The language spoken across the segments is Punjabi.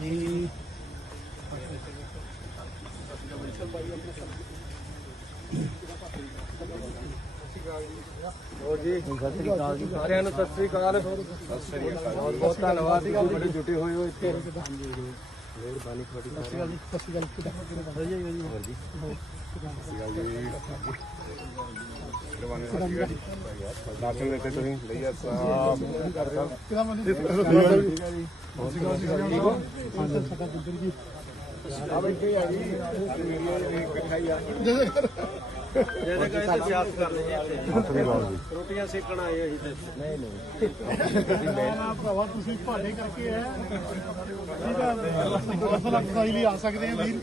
ਜੀ ਹੋਰ ਜੀ ਸਤਿ ਸ੍ਰੀ ਅਕਾਲ ਜੀ ਸਾਰਿਆਂ ਨੂੰ ਸਤਿ ਸ੍ਰੀ ਅਕਾਲ। ਸਤਿ ਸ੍ਰੀ ਅਕਾਲ। ਬਹੁਤ ਬਹੁਤ ਧੰਨਵਾਦ। ਜੀ ਬੜੇ ਜੁਟੇ ਹੋਏ ਹੋ ਇੱਥੇ। ਮਿਹਰਬਾਨੀ ਤੁਹਾਡੀ ਸਤਿ ਸ੍ਰੀ ਅਕਾਲ ਜੀ ਸਤਿ ਸ੍ਰੀ ਅਕਾਲ ਜੀ। ਹੋਰ ਜੀ? ਦਰਸ਼ਨ ਦਿੱਤੇ ਤੁਸੀਂ ਲਈਆ ਸਾਹਿਬ ਆ ਬੈਠੇ ਆ ਜੀ। ਇਕੱਠਾ ਹੀ ਆ ਜਿਹਦੇ ਕਹੇ ਤੇ ਸਿਆਸਤ ਕਰ ਲਈ ਰੋਟੀਆਂ ਸੇਕਣ ਆਏ ਅਸੀਂ ਤੇ ਨਹੀਂ ਨਾ ਭਰਾਵਾ ਤੁਸੀਂ ਭਾਡੇ ਕਰਕੇ ਹੈ ਠੀਕ ਹੈ ਅਸਲ ਅਫਸਾਈ ਲਈ ਆ ਸਕਦੇ ਆ ਵੀਰ।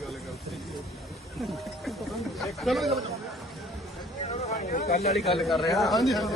ਚਲੋ ਕੱਲ ਵਾਲੀ ਗੱਲ ਕਰ ਰਿਹਾ ਹਾਂਜੀ ਹਾਂਜੀ।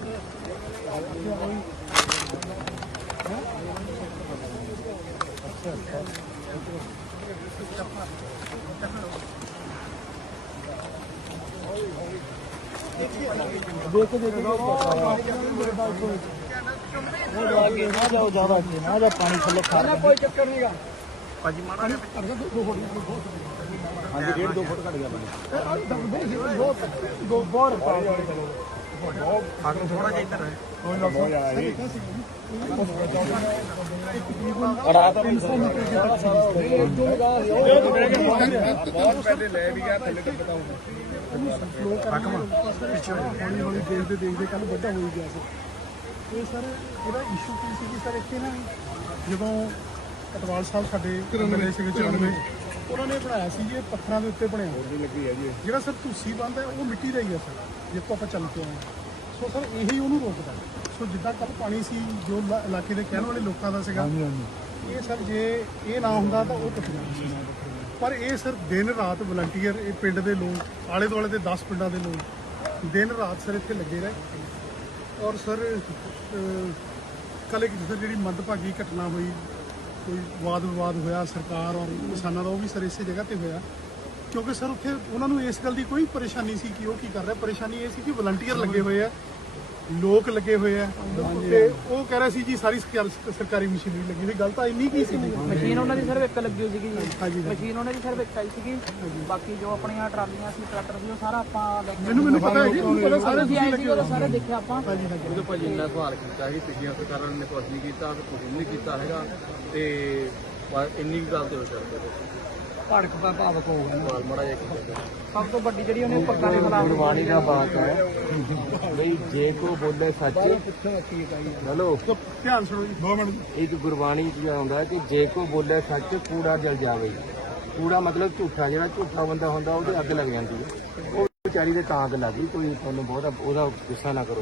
ਨਾ ਜਾਓ ਜ਼ਿਆਦਾ ਅੱਗੇ ਨਾ ਜਾ ਪਾਣੀ ਥੱਲੇ ਖਾ ਨਾ ਕੋਈ ਚੱਕਰ ਨਹੀਂਗਾ ਹਾਂਜੀ ਡੇਢ ਦੋ ਫੁੱਟ ਘਟ ਗਿਆ ਪਾਣੀ ਦੋ ਬਹੁਤ ਅੜਾ ਤਾਂ ਬਹੁਤ ਪਹਿਲੇ ਲੈ ਵੀ ਗਿਆ ਥੱਲੇ ਤੱਕ ਬਤਾਉਂ ਹੌਲੀ ਹੌਲੀ ਦੇਖਦੇ ਦੇਖਦੇ ਕੱਲ ਵੱਡਾ ਹੋਈ ਗਿਆ ਸੀ ਇਹ ਸਰ ਇਹਦਾ ਇਸ਼ੂ ਕੀ ਸੀ ਕਿ ਸਰ ਇੱਥੇ ਨਾ ਜਦੋਂ ਕਟਵਾਲ ਸਾਹਿਬ ਸਾਡੇ ਮਿਲੇ ਸੀਗੇ 94 ਉਹਨਾਂ ਨੇ ਬਣਾਇਆ ਸੀ ਜੀ ਇਹ ਪੱਥਰਾਂ ਦੇ ਉੱਤੇ ਬਣਿਆ ਹੋਇਆ। ਲੱਗੀ ਹੈ ਜੀ ਇਹ। ਜਿਹੜਾ ਸਰ ਤੁਸੀਂ ਬੰਦ ਹੈ ਉਹ ਮਿੱਟੀ ਦਾ ਹੀ ਹੈ ਸਰ ਜਿੱਥੋਂ ਆਪਾਂ ਚੱਲ ਕੇ ਆਏ ਹਾਂ। ਸੋ ਸਰ ਇਹੀ ਉਹਨੂੰ ਰੋਕਦਾ ਸੋ ਜਿੱਦਾਂ ਕੱਲ ਪਾਣੀ ਸੀ ਜੋ ਇਲਾ- ਇਲਾਕੇ ਦੇ ਕਹਿਣ ਵਾਲੇ ਲੋਕਾਂ ਦਾ ਸੀਗਾ ਇਹ ਸਰ ਜੇ ਇਹ ਨਾ ਹੁੰਦਾ ਤਾਂ ਉਹ ਟੁੱਟ ਜਾਣਾ ਪਰ ਇਹ ਸਰ ਦਿਨ ਰਾਤ ਵਲੰਟੀਅਰ ਇਹ ਪਿੰਡ ਦੇ ਲੋਕ ਆਲੇ ਦੁਆਲੇ ਦੇ 10 ਪਿੰਡਾਂ ਦੇ ਲੋਕ ਦਿਨ ਰਾਤ ਸਰ ਇੱਥੇ ਲੱਗੇ ਰਹੇ ਔਰ ਸਰ ਕੱਲ ਇੱਕ ਸਰ ਜਿਹੜੀ ਮੰਦਭਾਗੀ ਘਟਨਾ ਹੋਈ ਕੋਈ ਵਾਦ ਵਿਵਾਦ ਹੋਇਆ, ਸਰਕਾਰ ਔਰ ਕਿਸਾਨਾਂ ਦਾ ਉਹ ਵੀ ਸਰ ਇਸੇ ਜਗ੍ਹਾ ਤੇ ਹੋਇਆ। ਕਿਉਂਕਿ ਸਰ ਉੱਥੇ ਉਹਨਾਂ ਨੂੰ ਇਸ ਗੱਲ ਦੀ ਕੋਈ ਪਰੇਸ਼ਾਨੀ ਸੀ ਕਿ ਉਹ ਕੀ ਕਰ ਰਿਹਾ। ਪਰੇਸ਼ਾਨੀ ਇਹ ਸੀ ਕਿ ਵਲੰਟੀਅਰ ਲੱਗੇ ਹੋਏ ਆ। ਲੋਕ ਲੱਗੇ ਹੋਏ ਆ ਤੇ ਉਹ ਕਹਿ ਰਿਹਾ ਸੀ ਜੀ ਸਾਰੀ ਸਰਕਾਰ- ਸਰਕਾਰੀ ਮਸ਼ੀਨਰੀ ਲੱਗੀ ਹੋਈ। ਗੱਲ ਤਾਂ ਇੰਨੀ ਕੀ ਸੀ ਮਸ਼ੀਨ ਉਹਨਾਂ ਦੀ ਸਿਰਫ ਇੱਕ ਲੱਗੀ ਹੋਈ ਸੀਗੀ ਜੀ। ਮਸ਼ੀਨ ਉਹਨਾਂ ਦੀ ਸਿਰਫ ਇੱਕ ਆਈ ਸੀਗੀ। ਬਾਕੀ ਜੋ ਆਪਣੀਆਂ ਟਰਾਲੀਆਂ ਸੀ ਟਰੈਕਟਰ ਸੀ ਉਹ ਸਾਰਾ ਆਪਾਂ ਲੈ ਕੇ ਮੈਨੂੰ ਮੈਨੂੰ ਪਤਾ ਹੈ ਜੀ ਮੈਨੂੰ ਪਤਾ ਸਾਰੇ ਤੁਸੀਂ ਆਏ ਸੀ ਉਹ ਸਾਰੇ ਦੇਖਿਆ ਆਪਾਂ। ਹਾਂਜੀ ਹਾਂਜੀ। ਉਹਦੇ ਭਾਜੀ ਇੰਨਾ ਸਵਾਲ ਕੀਤਾ ਸੀ ਪਿਛਲੀਆਂ ਸਰਕਾਰਾਂ ਨੇ ਕੁਝ ਨਹੀਂ ਕੀਤਾ ਤੇ ਕੁਝ ਨਹੀਂ ਕੀਤਾ ਹੈਗਾ। ਤੇ ਪਰ ਇੰਨੀ ਕੁ ਗੱਲ ਤੇ ਹੋ ਸਕਦਾ ਭੜਕ ਪਾ ਭਾਵਕ ਹੋ ਗਿਆ। ਮੜਾ ਸਭ ਤੋਂ ਵੱਡੀ ਜਿਹੜੀ ਉਹਨੇ ਪੱਕਾ ਦੇ ਖਿਲਾਫ ਗੁਰਬਾਣੀ ਦਾ ਬਾਤ ਹੈ। ਬਈ ਜੇ ਕੋ ਬੋਲੇ ਸੱਚ ਹੈਲੋ। ਧਿਆਨ ਸੁਣੋ ਜੀ। 2 ਮਿੰਟ। ਇੱਕ ਗੁਰਬਾਣੀ ਚ ਆਉਂਦਾ ਹੈ ਕਿ ਜੇ ਕੋ ਬੋਲੇ ਸੱਚ ਕੂੜਾ ਜਲ ਜਾਵੇ। ਕੂੜਾ ਮਤਲਬ ਝੂਠਾ ਜਿਹੜਾ ਝੂਠਾ ਬੰਦਾ ਹੁੰਦਾ ਉਹਦੇ ਅੱਗ ਲੱਗ ਜਾਂਦੀ ਹੈ। ਉਹ ਵਿਚਾਰੀ ਦੇ ਤਾਂ ਅੱਗ ਲੱਗ ਗਈ ਕੋਈ ਤੁਹਾਨੂੰ ਬਹੁਤਾ ਉਹਦਾ ਗੁੱਸਾ ਨਾ ਕਰੋ।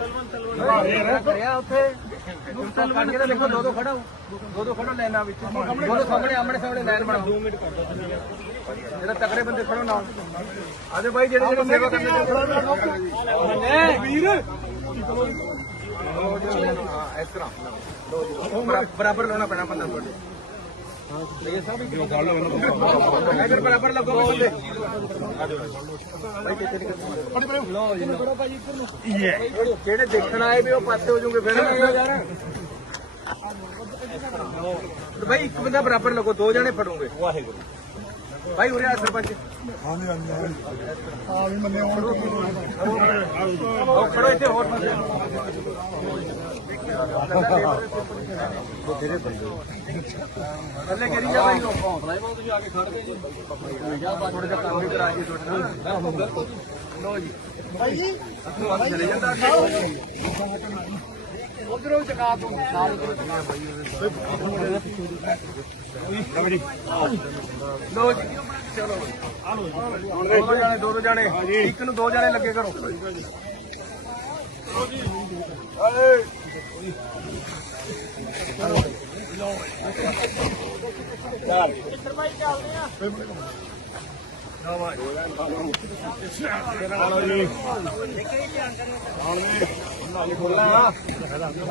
ਕਰਿਆ ਉੱਥੇ ਤਲਵੰਤ ਕੱਢ ਦੇਖੋ ਦੋ ਦੋ ਖੜਾ ਦੋ ਦੋ ਖੜੋ ਲਾਈਨਾਂ ਵਿੱਚ ਦੋਨੋਂ ਸਾਹਮਣੇ ਆਮਣੇ ਸਾਹਮਣੇ ਲਾਈਨ ਬਣਾਓ 2 ਮਿੰਟ ਕਰ ਦੋ ਜਿਹੜਾ ਤਕੜੇ ਬੰਦੇ ਖੜੋ ਨਾ ਆਜੋ ਬਾਈ ਜਿਹੜੇ ਜਿਹੜੇ ਸੇਵਾ ਕਰਨੇ ਨੇ ਵੀਰ ਇਸ ਤਰ੍ਹਾਂ ਬਰਾਬਰ ਲਾਉਣਾ ਪੈਣਾ ਬੰਦਾ ਤੁਹਾਡੇ। ਇਧਰ ਬਰਾਬਰ ਲੱਗੋ ਬੰਦੇ ਲਓ ਜੀ ਜਿਹੜੇ ਦੇਖਣ ਆਏ ਵੀ ਉਹ ਪਾਸੇ ਹੋ ਜਾਓਗੇ ਫਿਰ ਤੇ ਭਾਈ ਇੱਕ ਬੰਦਾ ਬਰਾਬਰ ਲੱਗੋ ਦੋ ਜਣੇ ਫੜੋਗੇ ਵਾਹਿਗੁਰੂ ਭਾਈ ਉਰੇ ਆ ਸਰਪੰਚ ਆ ਵੀ ਮੰਨੇ ਆਓ ਖੜੋ ਇੱਥੇ ਹੋਰ ਬੰਦੇ ਥੱਲੇ ਕਰੀ ਜਾ। ਭਾਈ ਹੌਸਲਾ ਹੀ ਬਹੁਤ ਤੁਸੀਂ ਆ ਕੇ ਖੜ ਗਏ ਜੀ ਥੋੜਾ ਜਿਹਾ ਕੰਮ ਵੀ ਕਰਾ ਜੀ ਤੁਹਾਡੇ ਨਾਲ ਲੋ ਜੀ ਭਾਈ ਜੀ ਚਲੇ ਜਾਂਦਾ ਉਧਰੋਂ ਚਕਾ ਤੋਂ ਨਾਲ ਲੋ ਜੀ ਚਲੋ ਦੋ ਦੋ ਜਾਣੇ ਦੋ ਦੋ ਜਾਣੇ ਇੱਕ ਨੂੰ ਦੋ ਜਾਣੇ ਲੱਗੇ ਕਰੋ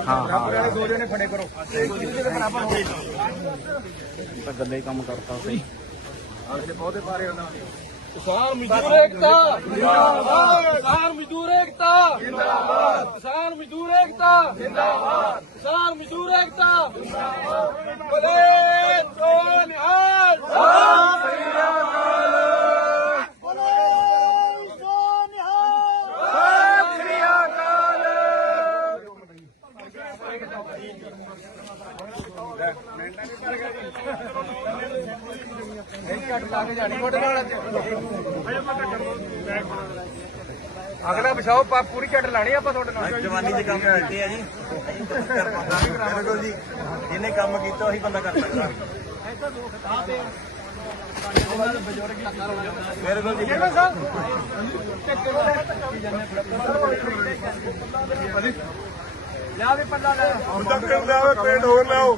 ਹਾਂ ਦੋ ਜਣੇ ਕਰੋ ਤਾਂ ਗੱਲੇ ਹੀ ਕੰਮ ਕਰਤਾ। ਸਹੀ ਆਲੇ ਬਹੁਤੇ ਪਾਰੇ ਉਹਨਾਂ ਦੇ ਕਿਸਾਨ ਮਜ਼ਦੂਰ ਏਕਤਾ। ਜਿੰਦਾਬਾਦ ਕਿਸਾਨ ਮਜ਼ਦੂਰ ਏਕਤਾ। ਜਿੰਦਾਬਾਦ ਕਿਸਾਨ ਮਜ਼ਦੂਰ ਏਕਤਾ। ਜਿੰਦਾਬਾਦ ਕਿਸਾਨ ਮਜ਼ਦੂਰ ਏਕਤਾ। ਜਿੰਦਾਬਾਦ ਬੋਲੇ ਸੋ ਨਿਹਾਲ ਨਹੀਂ ਘੱਟ ਲਾ ਕੇ ਜਾਣੀ ਤੁਹਾਡੇ ਨਾਲ ਅੱਜ ਅਗਲਾ ਵਿਛਾਓ ਪਾ ਪੂਰੀ ਝੱਟ ਲਾਣੀ ਆਪਾਂ ਤੁਹਾਡੇ ਨਾਲ। ਜਵਾਨੀ ਦੇ ਕੰਮ ਕਰਦੇ ਆ ਜੀ। ਬਿਲਕੁਲ ਜੀ ਜਿਹਨੇ ਕੰਮ ਕੀਤਾ ਉਹੀ ਬੰਦਾ ਕਰ ਸਕਦਾ। ਬਿਲਕੁਲ ਜੀ ਕਿਵੇਂ ਸਾਹਿਬ? ਲਿਆ ਵੀ ਪੱਲਾ ਲੈ ਉਹਦਾ ਪਿੰਡ ਆਵੇ ਪਿੰਡ ਹੋਰ ਲਿਆਓ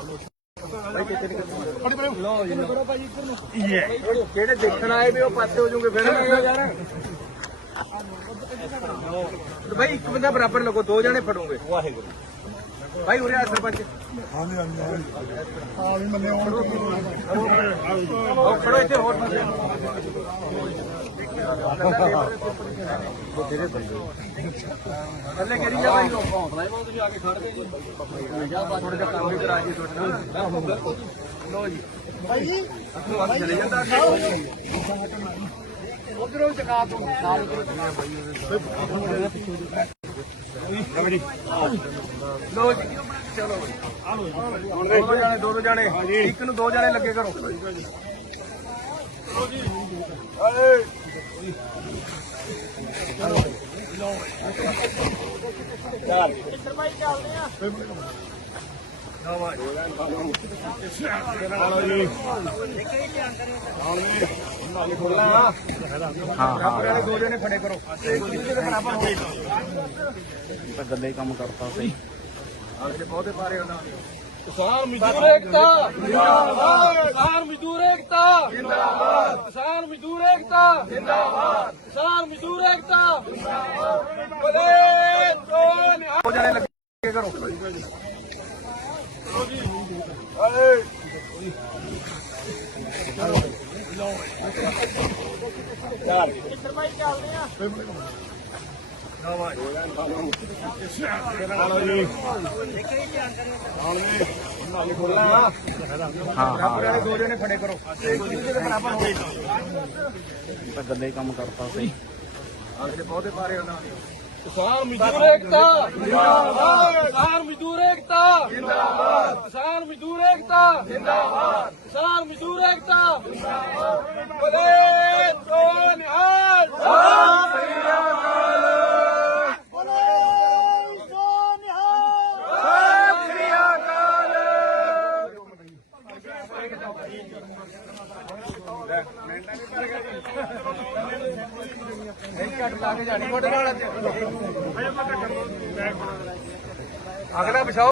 ਜਿਹੜੇ ਦੇਖਣ ਆਏ ਵੀ ਉਹ ਪਾਸੇ ਹੋ ਫਿਰ? ਯਾਰ ਭਾਈ ਇੱਕ ਬੰਦਾ ਬਰਾਬਰ ਲੱਗੋ ਦੋ ਜਣੇ ਫੜੋਗੇ। ਵਾਹਿਗੁਰੂ। ਭਾਈ ਉਰੇ ਆ ਸਰਪੰਚ। ਆ ਵੀ ਮੰਨੇ ਆਓ ਖੜੋ ਇੱਥੇ ਹੋਰ ਬੰਦੇ ਥੱਲੇ ਕਰੀ ਜਾ ਭਾਈ ਹੌਸਲਾ ਹੀ ਬਹੁਤ ਤੁਸੀਂ ਆ ਕੇ ਖੜ। ਗਏ ਜੀ ਥੋੜਾ ਜਿਹਾ ਕੰਮ ਵੀ ਕਰਾ ਜੀ ਤੁਹਾਡੇ ਨਾਲ ਲੋ ਜੀ। ਭਾਈ ਜੀ ਅੱਖੋਂ ਹੱਥ ਚਲੇ ਜਾਂਦਾ ਉਧਰੋਂ ਚਕਾ ਤੋਂ। ਨਾਲ ਲੋ ਜੀ। ਚਲੋ ਦੋ ਦੋ ਜਾਣੇ ਦੋ ਦੋ ਜਾਣੇ ਇੱਕ ਨੂੰ ਦੋ ਜਾਣੇ ਲੱਗੇ ਕਰੋ ਹਾਂ ਹਾਂ ਵਾਲੇ ਦੋ ਜਣੇ ਖੜੇ ਕਰੋ ਕਿਸੇ ਦੇ ਬਰਾਬਰ ਹੋਵੇ ਤਾਂ ਗੱਲੇ ਹੀ ਕੰਮ ਕਰਤਾ ਸਹੀ ਆਲੇ ਬਹੁਤੇ ਪਾਰੇ ਉਹਨਾਂ ਕਿਸਾਨ ਮਜ਼ਦੂਰ ਏਕਤਾ ਜਿੰਦਾਬਾਦ ਕਿਸਾਨ ਮਜ਼ਦੂਰ ਏਕਤਾ ਜਿੰਦਾਬਾਦ ਕਿਸਾਨ ਮਜ਼ਦੂਰ ਏਕਤਾ ਜਿੰਦਾਬਾਦ ਕਿਸਾਨ ਮਜ਼ਦੂਰ ਏਕਤਾ ਜਿੰਦਾਬਾਦ ਬੋਲੇ ਦੋ ਜਣੇ ਲੱਗੇ ਕਰੋ ਜੀ ਹਾਂ। ਗੱਲੇ ਹੀ। ਕੰਮ ਕਰਤਾ ਸਹੀ ਆਲੇ ਬਹੁਤੇ ਪਾਰੇ ਉਹਨਾਂ ਦੇ ਕਿਸਾਨ ਮਜ਼ਦੂਰ ਏਕਤਾ, ਜਿੰਦਾਬਾਦ। ਕਿਸਾਨ ਮਜ਼ਦੂਰ ਏਕਤਾ, ਜਿੰਦਾਬਾਦ। ਕਿਸਾਨ ਮਜ਼ਦੂਰ ਏਕਤਾ, ਜਿੰਦਾਬਾਦ। ਕਿਸਾਨ ਮਜ਼ਦੂਰ ਏਕਤਾ, ਜਿੰਦਾਬਾਦ। ਬੋਲੇ ਸੋ ਨਿਹਾਲ। ਬੋਲੇ ਸੋ ਨਹੀਂ ਘੱਟ ਲਾ ਕੇ ਜਾਣੀ ਮੋਟੇ ਨਾਲ ਅਗਲਾ ਵਿਛਾਓ